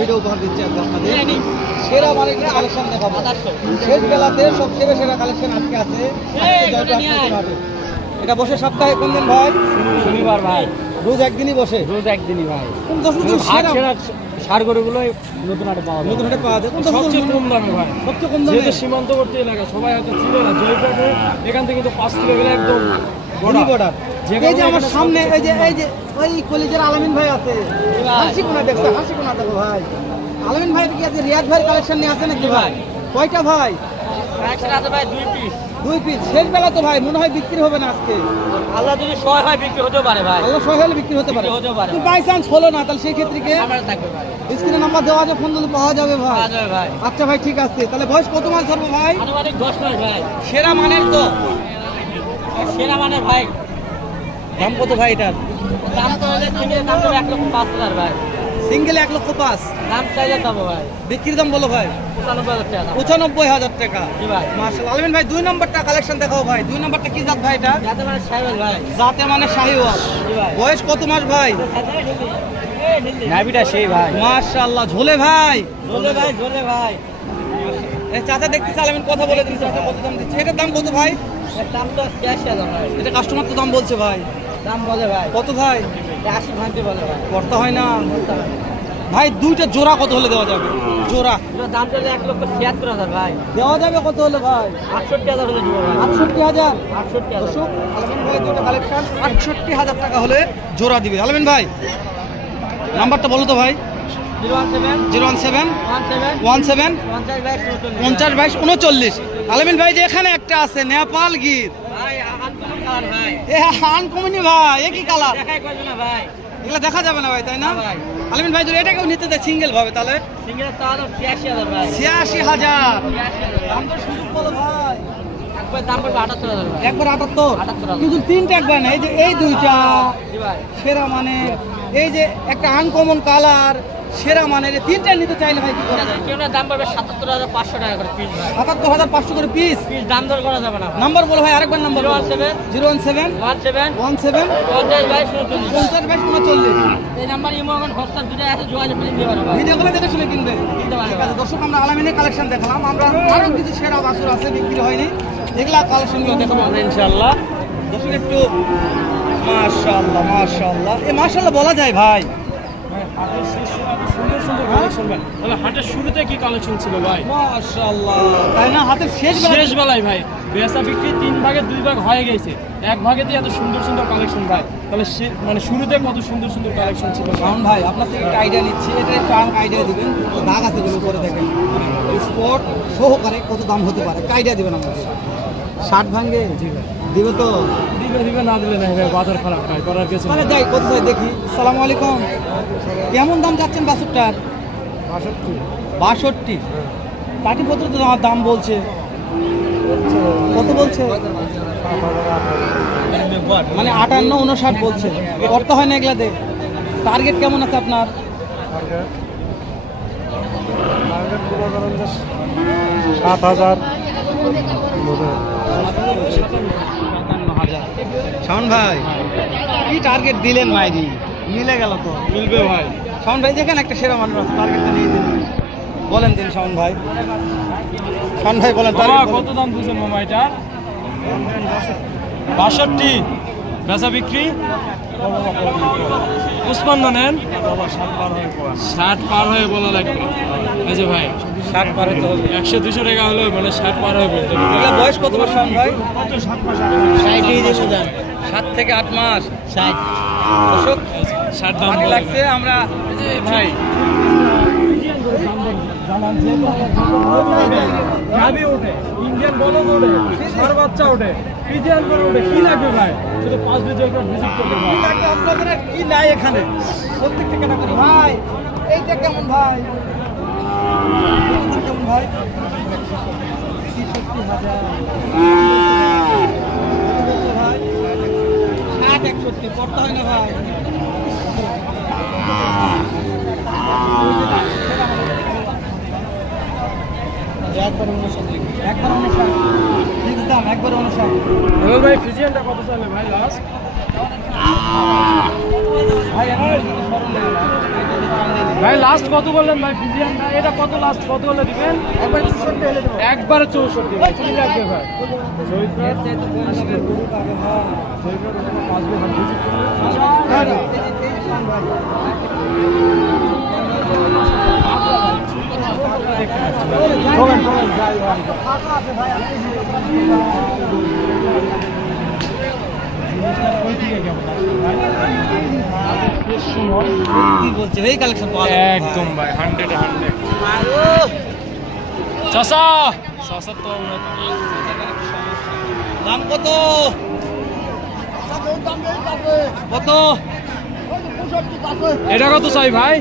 Video উপহার দিচ্ছি আজকে আপনাদের। সেরা মানের কালেকশন দেখাবো। শেষ বেলাতে সব সেরা সেরা কালেকশন আজকে আছে হাটে। এটা বসে সপ্তাহে কোন দিন ভাই? শনিবার ভাই। রোজ একদিনই বসে? রোজ একদিনই ভাই। কোন দশমিক সার গরুগুলো নতুন হাটে পাওয়া যায়। নতুন হাটে পাওয়া যায়। সবচেয়ে কম দামে ভাই। সবচেয়ে কম দামে। সীমান্তবর্তী এলাকা সবাই হয়তো চিনে না। জয়পুরে এখান থেকে কিন্তু 5 কিলো গেলে একদম বর্ডার। এই যে আমার সামনে এই যে ওই কলেজের আলামিন ভাই আছে, হাসি কোনা দেখছো? হাসি কোনা দেখো ভাই। আলামিন ভাই কি আছে? রিয়াদ ভাইয়ের কালেকশন নিয়ে আছে নাকি ভাই? কয়টা ভাই? কালেকশন আছে ভাই 2 পিস। 2 পিস। শেষ বেলা তো ভাই মনে হয় বিক্রি হবে না আজকে। আল্লাহ যদি সহায় হয় বিক্রি হতে পারে ভাই। আল্লাহ সহায় হলে বিক্রি হতে পারে। তো বাই চান্স হলো না, তাহলে সেই ক্ষেত্রে কি আমরা থাকবে ভাই। স্ক্রিনে নাম্বার দেওয়া আছে, ফোন দিলে পাওয়া যাবে ভাই। পাওয়া যাবে ভাই। আচ্ছা ভাই ঠিক আছে। তাহলে বয়স কত মাস ধরবো ভাই? আনুমানিক 10 মাস ভাই। সেরা মানের তো? সেরা মানের ভাই। দাম কত ভাই এটার? দাম তো হলে সিঙ্গেল দাম তো 1,05,000 ভাই। সিঙ্গেল 1,05,000 দাম চাইলে দেবো ভাই। বিক্রির দাম বলো ভাই? 95,000 টাকা। 95,000 টাকা। জি ভাই। মাশাআল্লাহ। আলামিন ভাই 2 নম্বরটা কালেকশন দেখাও ভাই। 2 নম্বরটা কি জাত ভাই এটা? যাতে মানে সাইবেল ভাই। জাতে মানে শাহিওয়াল। জি ভাই। বয়স কত মাস ভাই? নাভিটা সেই ভাই। মাশাআল্লাহ। ঝোলে ভাই? ঝোলে ভাই, ঝোলে ভাই। এই চাচা দেখতেছি আলামিন কথা বলে দিন, চাচা কত দাম দিচ্ছে? এটার দাম কত ভাই? এর দাম তো 86,000 ভাই। এটা কাস্টমার তো দাম বলছে ভাই। দাম বলে ভাই। কত ভাই? 80 ভাঙতে বলে ভাই। করতে হয় না ভাই। দুইটা জোড়া কত হলে দেওয়া যাবে? জোড়া এটার দাম চলে 1,76,000 ভাই। দেওয়া যাবে কত হলে ভাই? 68,000 হলে দিব ভাই। 68,000। 68,000। দর্শক আলামিন ভাই দুটো কালেকশন 68,000 টাকা হলে জোড়া দিবে। আলামিন ভাই নাম্বারটা বলো তো ভাই। 017 017 17 17 50 50 22 39। আলামিন ভাই যে এখানে একটা আছে নেপাল গির, ভাই আনকমন কালার ভাই। এ আনকমনি ভাই, একই কালার। দেখাই কইবে না ভাই। এগুলা দেখা যাবে না ভাই, তাই না না ভাই। আলামিন ভাই? যদি এটাকেও নিতে দেয় সিঙ্গেল ভাবে তাহলে সিঙ্গেল চাওয়া 86,000 ভাই। 86,000। 86,000 দাম তো সুযোগ বলো ভাই। একবার দাম পড়বে 78,000 ভাই। একবার 78। 78,000 কিন্তু তিনটা একবার না, এই যে এই দুইটা জি ভাই। সেরা মানে, এই যে একটা আনকমন কালার সেরা মানে, এই তিনটা নিতে চাইলে ভাই কি করা যায়? কেউ না দাম পড়বে 77,500 টাকা করে পিস ভাই। 77,500 করে পিস। পিস দাম দর করা যাবে না ভাই। নাম্বার বলো ভাই, আরেকবার নাম্বার 017 017 17 17 50 22 39। 50 22 39। এই নাম্বার ইমো এখন হোস্টার দুটো আছে, যোগাযোগ করে নিতে পারো ভাই। ভিডিওগুলো দেখে শুনে কিনবে। কিনতে পারবে ঠিক ভাই। আছে দর্শক, আমরা আলামিনের কালেকশন দেখালাম। আমরা আরো কিছু সেরা বাছুর আছে বিক্রি হয়নি, এগুলা কালেকশনগুলো দেখাবো আমরা ইনশাআল্লাহ। দর্শক একটু মাশাআল্লাহ মাশাআল্লাহ, এ মাশাআল্লাহ বলা যায় ভাই। সুন্দর সুন্দর কালেকশন ভাই। তাহলে হাটের শুরুতে কি কালেকশন ছিল ভাই? মাশাআল্লাহ, তাই না? হাতের শেষ শেষ বেলায় ভাই বেচা বিক্রি 3 ভাগে 2 ভাগ হয়ে গেছে। এক ভাগে দিয়ে এত সুন্দর সুন্দর কালেকশন ভাই। তাহলে মানে শুরুতে কত সুন্দর সুন্দর কালেকশন ছিল ভাই। শাওন ভাই আপনার থেকে একটা আইডিয়া নিচ্ছি, এটা একটু আইডিয়া দিবেন। দাগ আছে গুলো করে দেখেন, স্পট সহকারে কত দাম হতে পারে, আইডিয়া দিবেন আমাকে। 60 ভাঙে দিবে তো? দিবে না দিলে নাই ভাই, বাজার খারাপ ভাই, করার কিছু মানে নেই। যাই কত চাই দেখি। সালামু আলাইকুম। কেমন দাম যাচ্ছেন বাছুরটার? 62। পাটিপত্র তো আমার দাম বলছে, কত বলছে? মানে 58 59 বলছে। করতে হয় না এগুলাতে? টার্গেট কেমন আছে আপনার? শাওন ভাই কি টার্গেট দিলেন মাইরি? মিলে গেল তো? মিলবে ভাই। শাওন ভাই দেখেন একটা সেরা মানুষ আছে, টার্গেটটা নিয়ে দিন। বলেন দিন শাওন ভাই। শাওন ভাই বলেন বাবা টার্গেট কত দাম দিয়েছেন মামা এটা? 62। বেচা বিক্রি উসমান নেন 60 পার হয়ে বলা লাগবে। এই যে ভাই 60 পারে তো 100-200 টাকা হলো মানে 60 পার হয়ে বলতে হবে। এগুলা বয়স কত মাস শাওন ভাই? 7 থেকে 8 মাস। 60 দর্শক 60 দাম ভালো বলে লাগছে। আমরা ভাই গাবি ওঠে, ইন্ডিয়ান বলদ ওঠে, ষাঁড় বাচ্চা ওঠে, ফ্রিজিয়ান বলদ ওঠে, কি লাগবে ভাই? শুধু 5 বছর পর ভিজিট করবে ভাই। কি লাগবে আপনাদের? আর কি নাই এখানে? প্রত্যেকটা কেনা করি ভাই। এইটা কেমন ভাই? এইটা কেমন ভাই? 63,000 ভাই। 60 61 করতে হয় না ভাই? একবার 59 একবার 59 ফিক্স দাম, একবার 59। এবার ভাই ফ্রিজিয়ানটা কত চাইলে ভাই লাস্ট? ভাই আমার স্মরণ নেই না। ভাই লাস্ট কত বললেন ভাই ফিজিয়ান ভাই এটা কত লাস্ট কত হলে দিবেন একবারে 64 ভাই কি লাগবে ভাই কি বলছে এই কালেকশন পাওয়া যাবে একদম ভাই 100 চাচা চাচা তো দাম কত কত এটা কত চাই ভাই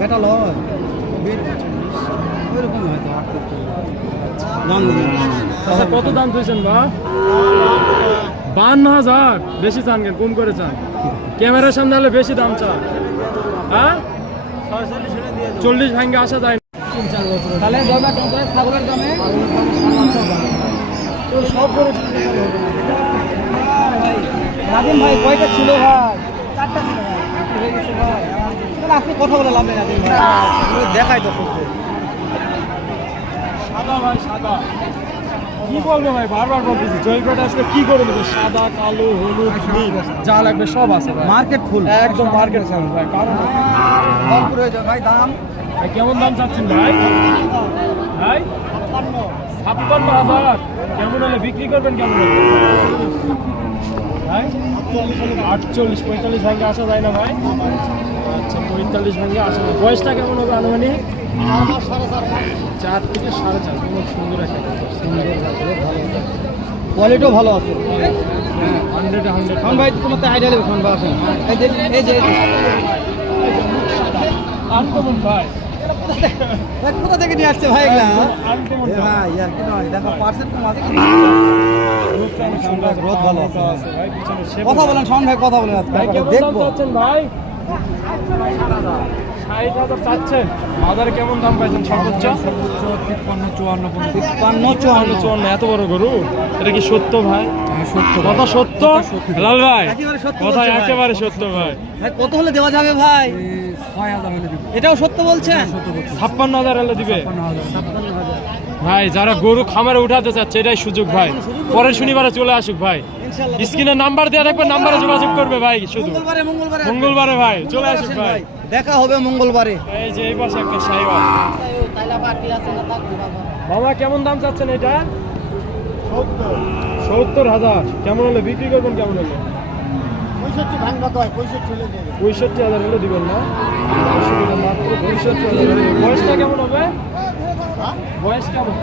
বেটা লয় আচ্ছা কত দাম চাইছেন বা 52,000 বেশি চান কেন কম করে চান ক্যামেরার সামনে হলে বেশি দাম চান হ্যাঁ 40 ভাঙ্গে আসা যায় না। তাহলে ছাগলের দামে রাজিম ভাই কয়টা ছিল ভাই 4টা ছিল ভাই হয়ে গেছে ভাই তাহলে আপনি কথা বলে লাভ নেই রাজিম ভাই দেখাই তো করতে সাদা ভাই সাদা কি বলবো ভাই বারবার বলতেছি জয়প্রকাশ আসলে কি করে দেবো সাদা কালো হলুদ নীল যা লাগবে সব আছে ভাই মার্কেট ফুল একদম মার্কেট সাউন্ড ভাই কারণ ভাই দাম ভাই কেমন দাম চাচ্ছেন ভাই ভাই 56,000 কেমন হলে বিক্রি করবেন কেমন হলে ভাই 48 45 ভাঙ্গে আসা যায় না ভাই আচ্ছা 45 ভাঙ্গে আসা যায় বয়সটা কেমন হবে আনুমানিক 4 থেকে 4.5 খুব সুন্দর একটা সুন্দর কোয়ালিটিও ভালো আছে 100 খান ভাই তোমার তো আইডিয়া নেবে খান ভাই আসেন এই যে আনকমন ভাই কোথা থেকে নিয়ে আসছে ভাই এগুলা আনকমন ভাই ইয়ার কি নয় দেখো পার্সেন্ট কম আছে রোদ ভালো আছে ভাই পিছনে শেপ কথা বলেন শোন ভাই কথা বলেন আজকে ভাই কেমন দাম দেখবো চাচ্ছেন ভাই 60,000 চাচ্ছেন বাজারে কেমন দাম পাইছেন সর্বোচ্চ 53 এত বড় গরু এটা কি সত্য ভাই কথা সত্য লাল ভাই একেবারে সত্য কথা বলছে ভাই। একেবারে সত্য ভাই ভাই কত হলে দেওয়া যাবে ভাই 6000 হলে দিব এটাও সত্য বলছেন 56,000 হলে দিবে ভাই যারা গরু খামারে উঠাতে চাচ্ছে এটাই সুযোগ ভাই পরের শনিবারে চলে আসুক ভাই ইনশাআল্লাহ স্ক্রিনে নাম্বার দেওয়া রাখবেন নাম্বারে যোগাযোগ করবে ভাই শুধু মঙ্গলবারে মঙ্গলবারে ভাই চলে আসুক ভাই দেখা হবে মঙ্গলবারে এই যে এই পাশে একটা সাইওয়াল মামা কেমন দাম চাচ্ছেন এটা 70,000 কেমন হলে বিক্রি করবেন কেমন হলে 65,000 হলে দিবেন না মাত্র 65,000 বয়সটা কেমন হবে বয়স কেমন